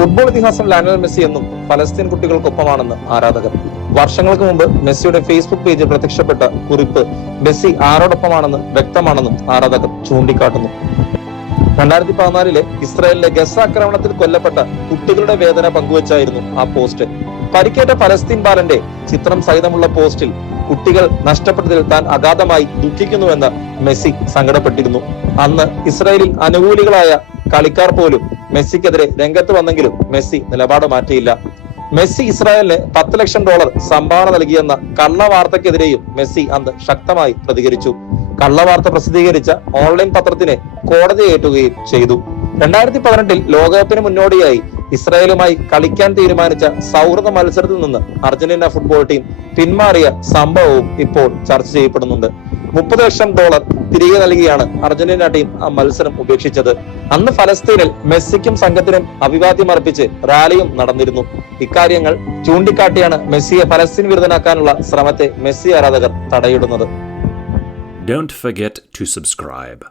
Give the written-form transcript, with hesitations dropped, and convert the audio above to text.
Football ഇതിഹാസം Lionel Messi എന്നും ഫലസ്തീൻ കുട്ടികൾക്കൊപ്പമാണെന്ന് ആരാധകർ. വർഷങ്ങൾക്ക് മുമ്പ് മെസ്സിയുടെ ഫേസ്ബുക്ക് പേജിൽ പ്രത്യക്ഷപ്പെട്ട കുറിപ്പ് മെസ്സി ആരോടൊപ്പമാണെന്ന് വ്യക്തമാണെന്നും ആരാധകർ ചൂണ്ടിക്കാട്ടുന്നു. 2014 ഇസ്രായേലിലെ ഗസ ആക്രമണത്തിൽ കൊല്ലപ്പെട്ട കുട്ടികളുടെ വേദന പങ്കുവച്ചായിരുന്നു ആ പോസ്റ്റ്. പരിക്കേറ്റ ഫലസ്തീൻ ബാലന്റെ ചിത്രം സഹിതമുള്ള പോസ്റ്റിൽ കുട്ടികൾ നഷ്ടപ്പെട്ടതിൽ താൻ അഗാധമായി ദുഃഖിക്കുന്നുവെന്ന് മെസ്സി സങ്കടപ്പെട്ടിരുന്നു. അന്ന് ഇസ്രായേലിൽ അനുകൂലികളായ കളിക്കാർ പോലും മെസ്സിക്കെതിരെ രംഗത്ത് വന്നെങ്കിലും മെസ്സി നിലപാട് മാറ്റിയില്ല. മെസ്സി ഇസ്രായേലിന് $10 ലക്ഷം സംഭാവന നൽകിയെന്ന കള്ളവാർത്തക്കെതിരെയും മെസ്സി അന്ന് ശക്തമായി പ്രതികരിച്ചു. കള്ളവാർത്ത പ്രസിദ്ധീകരിച്ച ഓൺലൈൻ പത്രത്തിനെ കോടതി ഏറ്റുകയും ചെയ്തു. 2018 ലോകകപ്പിന് മുന്നോടിയായി ഇസ്രായേലുമായി കളിക്കാൻ തീരുമാനിച്ച സൗഹൃദ മത്സരത്തിൽ നിന്ന് അർജന്റീന ഫുട്ബോൾ ടീം പിന്മാറിയ സംഭവവും ഇപ്പോൾ ചർച്ച ചെയ്യപ്പെടുന്നുണ്ട്. $30 ലക്ഷം തിരികെ നൽകിയാണ് അർജന്റീന ടീം ആ മത്സരം ഉപേക്ഷിച്ചത്. അന്ന് ഫലസ്തീനിൽ മെസ്സിക്കും സംഘത്തിനും അഭിവാദ്യം അർപ്പിച്ച് റാലിയും നടന്നിരുന്നു. ഇക്കാര്യങ്ങൾ ചൂണ്ടിക്കാട്ടിയാണ് മെസ്സിയെ ഫലസ്തീൻ വിരുദ്ധനാക്കാനുള്ള ശ്രമത്തെ മെസ്സി ആരാധകർ തടയിടുന്നത്. Don't forget to subscribe.